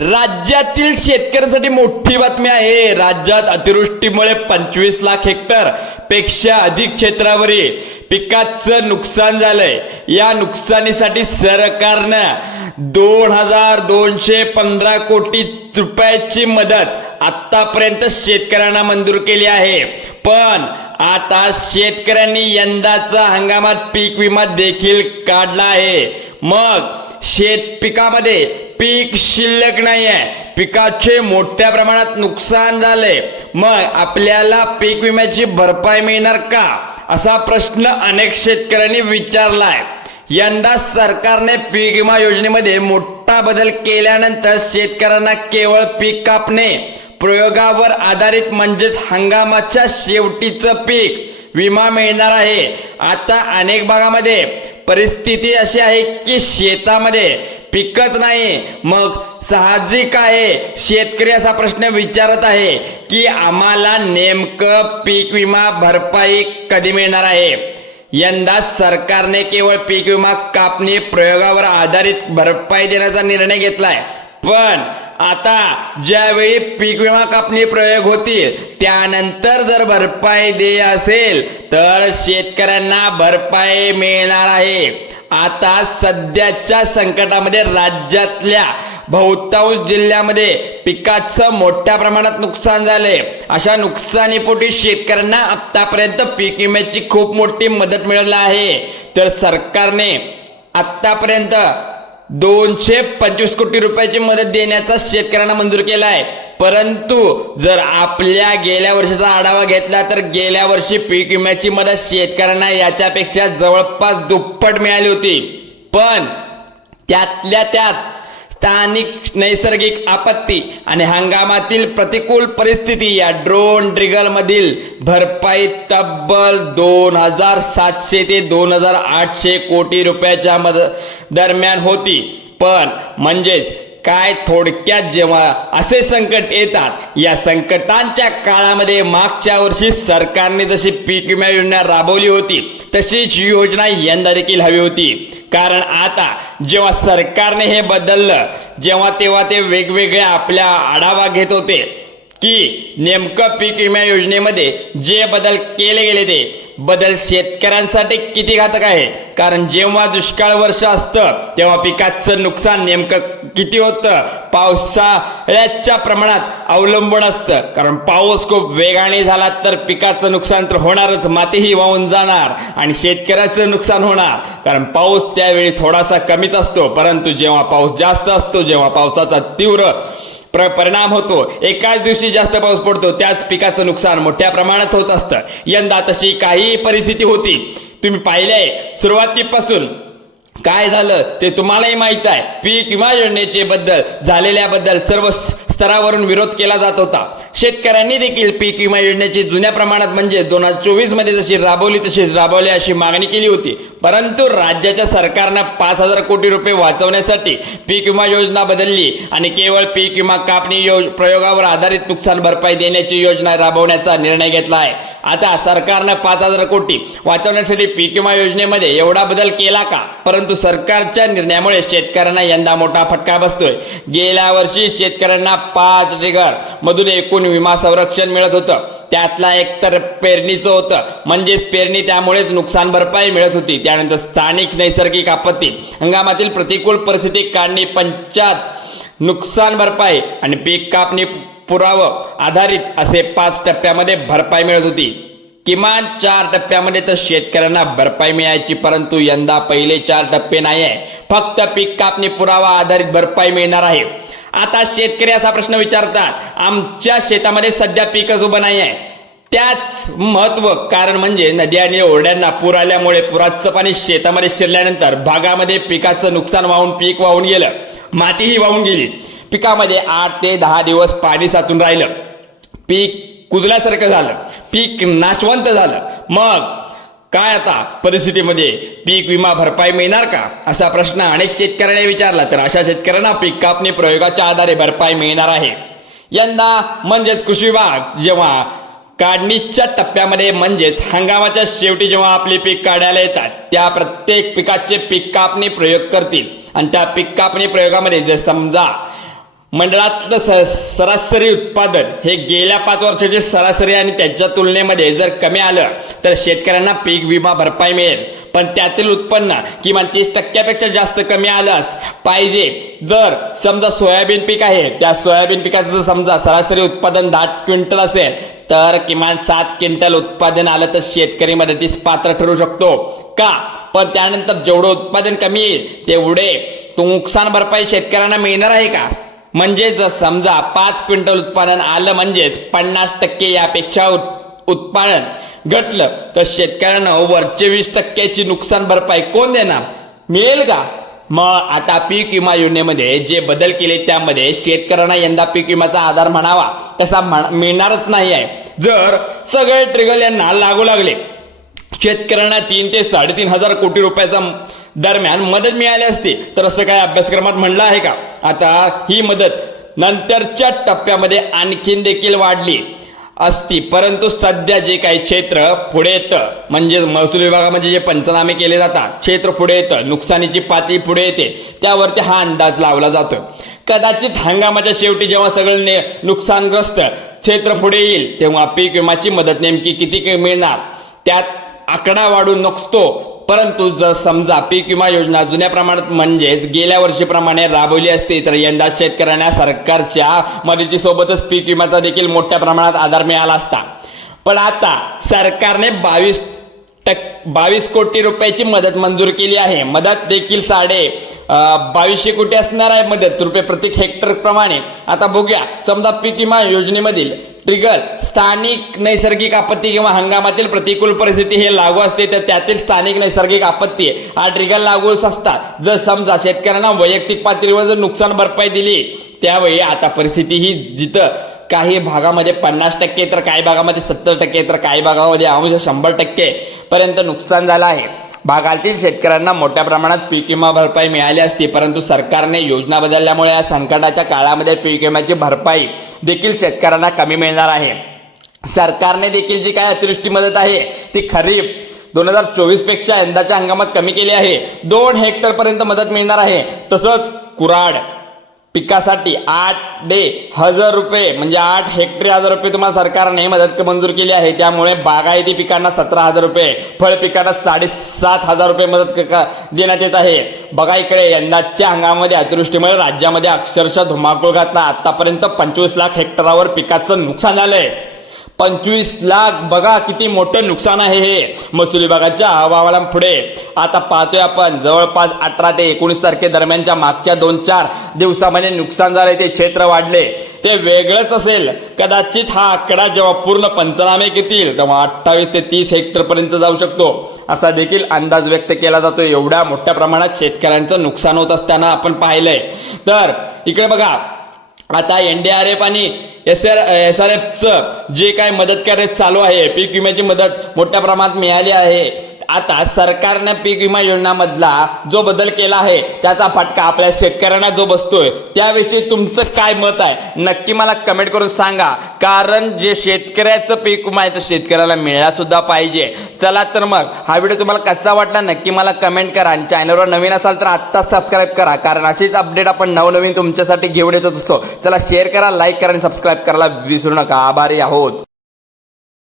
राज्यातील शेतकऱ्यांसाठी मोठी बातमी आहे. राज्यात अतिवृष्टीमुळे पंचवीस लाख हेक्टरपेक्षा अधिक क्षेत्रावरील पिकाचं नुकसान झालंय. या नुकसानीसाठी सरकारनं दोन हजार दोनशे पंधरा कोटी रुपयाची मदत आतापर्यंत शेतकऱ्यांना मंजूर केली आहे. पण आता शेतकऱ्यांनी यंदाचा हंगामात पीक विमा देखील काढला आहे. मग शेत पिकामध्ये पीक शिल्लक नाही आहे पिकाचे मोठ्या प्रमाणात नुकसान झाले मग आपल्याला पीक विम्याची भरपाई मिळणार का? असा प्रश्न अनेक शेतकऱ्यांनी विचारलाय. यंदा सरकारने पीक विमा योजनेमध्ये मोठा बदल केल्यानंतर शेतकऱ्यांना केवळ पीक कापणे प्रयोगावर आधारित म्हणजेच हंगामाच्या शेवटीचं पीक विमा मिळणार आहे. आता अनेक भागामध्ये परिस्थिती अशी आहे की शेतामध्ये पिकत नाही. मग साहजिक आहे. शेतकरी असा प्रश्न विचारत आहे की आम्हाला नेमकं पीक विमा भरपाई कधी मिळणार आहे? यंदा सरकारने केवळ पीक विमा कापणी प्रयोगावर आधारित भरपाई देण्याचा निर्णय घेतलाय. पण आता ज्यावेळी पीक विमा कापणी प्रयोग होतील त्यानंतर जर भरपाई दे असेल तर शेतकऱ्यांना भरपाई मिळणार आहे. आता सध्याच्या संकटामध्ये राज्यातल्या बहुतांश जिल्ह्यामध्ये पिकाचं मोठ्या प्रमाणात नुकसान झाले अशा नुकसानीपोटी शेतकऱ्यांना आतापर्यंत पीक विम्याची खूप मोठी मदत मिळाली आहे. तर सरकारने आतापर्यंत दोनशे पंचवीस कोटी रुपयाची मदत देण्याचा शेतकऱ्यांना मंजूर केला आहे परंतु जर आपल्या गेल्या वर्षाचा आढावा घेतला तर गेल्या वर्षी पीक विम्याची मदत शेतकऱ्यांना याच्यापेक्षा जवळपास दुप्पट मिळाली होती. पण त्यातल्या त्यात स्थानिक नैसर्गिक आपत्ती आणि हंगामातील प्रतिकूल परिस्थिती या ड्रोन ड्रिगलमधील भरपाई तब्बल दोन हजार सातशे ते दोन हजार आठशे कोटी रुपयाच्या मद दरम्यान होती. पण म्हणजेच काय थोडक्यात जेव्हा असे संकट येतात या संकटांच्या काळामध्ये मागच्या वर्षी सरकारने जशी पीक विमा योजना राबवली होती तशीच योजना यंदा देखील हवी होती. कारण आता जेव्हा सरकारने हे बदललं जेव्हा तेव्हा ते वेगवेगळ्या आपल्या आढावा घेत होते की नेमकं पीक विमा योजनेमध्ये जे बदल केले गेले ते बदल शेतकऱ्यांसाठी किती घातक आहे? कारण जेव्हा दुष्काळ वर्ष असतं तेव्हा पिकाचं नुकसान नेमकं किती होतं? पावसाळ्याच्या प्रमाणात अवलंबून असतं. कारण पाऊस खूप वेगाने झाला तर पिकाचं नुकसान तर होणारच. मातीही वाहून जाणार आणि शेतकऱ्याचं नुकसान होणार. कारण पाऊस त्यावेळी थोडासा कमीच असतो. परंतु जेव्हा पाऊस जास्त असतो जेव्हा पावसाचा तीव्र प्र परिणाम होतो. एकाच दिवशी जास्त पाऊस पडतो त्याच पिकाचं नुकसान मोठ्या प्रमाणात होत असतं. यंदा तशी काही परिस्थिती होती. तुम्ही पाहिलंय सुरुवातीपासून काय झालं ते तुम्हालाही माहीत आहे. पीक विमा योजनेचे बद्दल झालेल्याबद्दल सर्व स्तरावरून विरोध केला जात होता. शेतकऱ्यांनी देखील पीक विमा योजनेची जुन्या प्रमाणात म्हणजे दोन हजार चोवीसमध्ये जशी राबवली तशीच राबवली अशी मागणी केली होती. परंतु राज्याच्या सरकारनं पाच हजार कोटी रुपये वाचवण्यासाठी पीक विमा योजना बदलली आणि केवळ पीक विमा कापणी योज प्रयोगावर आधारित नुकसान भरपाई देण्याची योजना राबवण्याचा निर्णय घेतला आहे. आता सरकारनं पाच हजार कोटी वाचवण्यासाठी पीक विमा योजनेमध्ये एवढा बदल केला का? परंतु सरकारच्या निर्णयामुळे शेतकऱ्यांना यंदा मोठा फटका बसतोय. गेल्या वर्षी शेतकऱ्यांना पाच ट्रिगर मधून एकूण विमा संरक्षण मिळत होतं. त्यातला एक तर पेरणीचं होतं. म्हणजेच पेरणी त्यामुळेच नुकसान भरपाई मिळत होती. त्यानंतर स्थानिक नैसर्गिक आपत्ती. हंगामातील प्रतिकूल परिस्थिती काढणी पंचायत नुकसान भरपाई आणि पीक कापणी पुरावं आधारित असे पाच टप्प्यामध्ये भरपाई मिळत होती. किमान चार टप्प्यामध्ये तर शेतकऱ्यांना भरपाई मिळायची परंतु यंदा पहिले चार टप्पे नाही आहे फक्त पीक कापणी पुरावा आधारित भरपाई मिळणार आहे. आता शेतकरी असा प्रश्न विचारतात आमच्या शेतामध्ये सध्या पीकच उभं नाही आहे त्याच महत्त्व कारण म्हणजे नदी आणि ओढ्यांना पूर आल्यामुळे पुराचं पाणी शेतामध्ये शिरल्यानंतर भागामध्ये पिकाचं नुकसान वाहून पीक वाहून गेलं. मातीही वाहून गेली. पिकामध्ये आठ ते दहा दिवस पाणी साचून राहिलं. पीक कुजल्यासारखं झालं. पीक नाशवंत झालं. मग काय आता परिस्थितीमध्ये पीक विमा भरपाई मिळणार का? असा प्रश्न अनेक शेतकऱ्यांनी विचारला तर अशा शेतकऱ्यांना पीक कापणी प्रयोगाच्या आधारे भरपाई मिळणार आहे. यंदा म्हणजेच कृषी विभाग जेव्हा काढणीच्या टप्प्यामध्ये म्हणजेच हंगामाच्या शेवटी जेव्हा आपली पीक काढायला येतात त्या प्रत्येक पिकाचे पीक कापणी प्रयोग करतील. आणि त्या पीक कापणी प्रयोगामध्ये जर समजा मंडळातलं स- सरासरी उत्पादन हे गेल्या पाच वर्षाची सरासरी आणि त्याच्या तुलनेमध्ये जर कमी आलं तर शेतकऱ्यांना पीक विमा भरपाई मिळेल. पण त्यातील उत्पन्न किमान तीस टक्क्यापेक्षा जास्त कमी आलंच पाहिजे. जर समजा सोयाबीन पीक आहे त्या सोयाबीन पिकाचं जर समजा सरासरी उत्पादन दहा क्विंटल असेल तर किमान सात क्विंटल उत्पादन आलं तर शेतकरी मदतीस पात्र ठरू शकतो. का? पण त्यानंतर जेवढं उत्पादन कमी येईल तेवढे तो नुकसान भरपाई शेतकऱ्यांना मिळणार आहे का? म्हणजे जर समजा पाच क्विंटल उत्पादन आलं म्हणजेच पन्नास टक्के यापेक्षा उत्पादन घटलं तर शेतकऱ्यांना वरचे वीस टक्क्याची नुकसान भरपाई कोण देणार? मिळेल का? मग आता पीक विमा योजनेमध्ये जे बदल केले त्यामध्ये शेतकऱ्यांना यंदा पीक विम्याचा आधार म्हणावा तसा मिळणारच नाही आहे. जर सगळे ट्रिगल यांना लागू लागले शेतकऱ्यांना तीन ते साडेतीन हजार कोटी रुपयाचा दरम्यान मदत मिळाली असती. तर असं काय अभ्यासक्रमात म्हणलं आहे का? आता ही मदत नंतरच्या टप्प्यामध्ये आणखीन देखील वाढली असती. परंतु सध्या जे काही क्षेत्र पुढे येतं म्हणजे महसूल विभागामध्ये जे पंचनामे केले जातात क्षेत्र पुढे येतं नुकसानीची पातळी पुढे येते त्यावरती हा अंदाज लावला जातो कदाचित हंगामाच्या शेवटी जेव्हा सगळं ने नुकसानग्रस्त क्षेत्र पुढे येईल तेव्हा पीक विमाची मदत नेमकी किती मिळणार? त्यात आकडा वाढू नसतो परंतु जर समजा पीक विमा योजना जुन्या प्रमाणात म्हणजेच गेल्या वर्षीप्रमाणे राबवली असती तर यंदा शेतकऱ्यांना सरकारच्या मदतीसोबतच पीक विम्याचा देखील मोठ्या प्रमाणात आधार मिळाला असता. पण आता सरकारने बावीस टक बावीस कोटी रुपयाची मदत मंजूर केली आहे. मदत देखील साडे बावीसशे कोटी असणार आहे मदत रुपये प्रति हेक्टर प्रमाणे. आता बघूया समजा पीक विमा योजनेमधील ट्रिगर स्थानिक नैसर्गिक आपत्ती किंवा हंगामातील प्रतिकूल परिस्थिती हे लागू असते तर त्यातील स्थानिक नैसर्गिक आपत्ती हा ट्रिगर लागू असतात जर समजा शेतकऱ्यांना वैयक्तिक पातळीवर जर नुकसान भरपाई दिली त्यावेळी आता परिस्थिती ही जिथं काही भागामध्ये पन्नास टक्के तर काही भागामध्ये सत्तर टक्के तर काही भागामध्ये अंश शंभर टक्के पर्यंत नुकसान झालं आहे. भागातील शेतकऱ्यांना मोठ्या प्रमाणात पीक विमा भरपाई मिळाली असती परंतु सरकारने योजना बदलल्यामुळे या संकटाच्या काळामध्ये पीक विम्याची भरपाई देखील शेतकऱ्यांना कमी मिळणार आहे. सरकारने देखील जी काय अतिवृष्टी मदत आहे ती खरीप दोन हजार चोवीसपेक्षा यंदाच्या हंगामात कमी केली आहे. दोन हेक्टर पर्यंत मदत मिळणार आहे. तसंच कुराड पिकासाठी आठ डे हजार रुपये म्हणजे आठ हेक्टरी हजार रुपये तुम्हाला सरकारने मदत मंजूर केली आहे. त्यामुळे बागायती पिकांना सतरा हजार रुपये फळ पिकांना साडेसात हजार रुपये मदत देण्यात येत आहे. बघा इकडे यंदाच्या हंगामामध्ये अतिवृष्टीमुळे राज्यामध्ये अक्षरशः धुमाकूळ घातला. आतापर्यंत पंचवीस लाख हेक्टरावर पिकाचं नुकसान झालंय. पंचवीस लाख बघा किती मोठं नुकसान आहे हे. महसूल विभागाच्या अहवालांपुढे. आता पाहतोय आपण जवळपास अठरा ते एकोणीस तारखे दरम्यानच्या मागच्या दोन चार दिवसामध्ये नुकसान झाले ते क्षेत्र वाढले. ते वेगळंच असेल. कदाचित हा आकडा जेव्हा पूर्ण पंचनामे घेतील तेव्हा अठ्ठावीस ते तीस हेक्टर पर्यंत जाऊ शकतो. असा देखील अंदाज व्यक्त केला जातो एवढ्या मोठ्या प्रमाणात शेतकऱ्यांचं नुकसान होत असताना आपण पाहिलंय. तर इकडे बघा. आता एन डी आर एफ आणि एस आर एस आर एफचं जे काय मदत कार्य चालू आहे पीक विम्याची मदत मोठ्या प्रमाणात मिळाली आहे. आता सरकारनं पीक विमा योजनामधला जो बदल केला आहे त्याचा फटका आपल्या शेतकऱ्यांना जो बसतोय त्याविषयी तुमचं काय मत आहे? नक्की मला कमेंट करून सांगा. कारण जे शेतकऱ्याचं पीक विमा आहे तर शेतकऱ्याला मिळाला सुद्धा पाहिजे. चला तर मग हा व्हिडिओ तुम्हाला कसा वाटला नक्की मला कमेंट करा. आणि चॅनलवर नवीन असाल तर आत्ताच सबस्क्राईब करा. कारण अशीच अपडेट आपण नवनवीन तुमच्यासाठी घेऊन येत असतो. चला शेअर करा लाईक करा आणि सबस्क्राईब करायला विसरू नका. आभारी आहोत.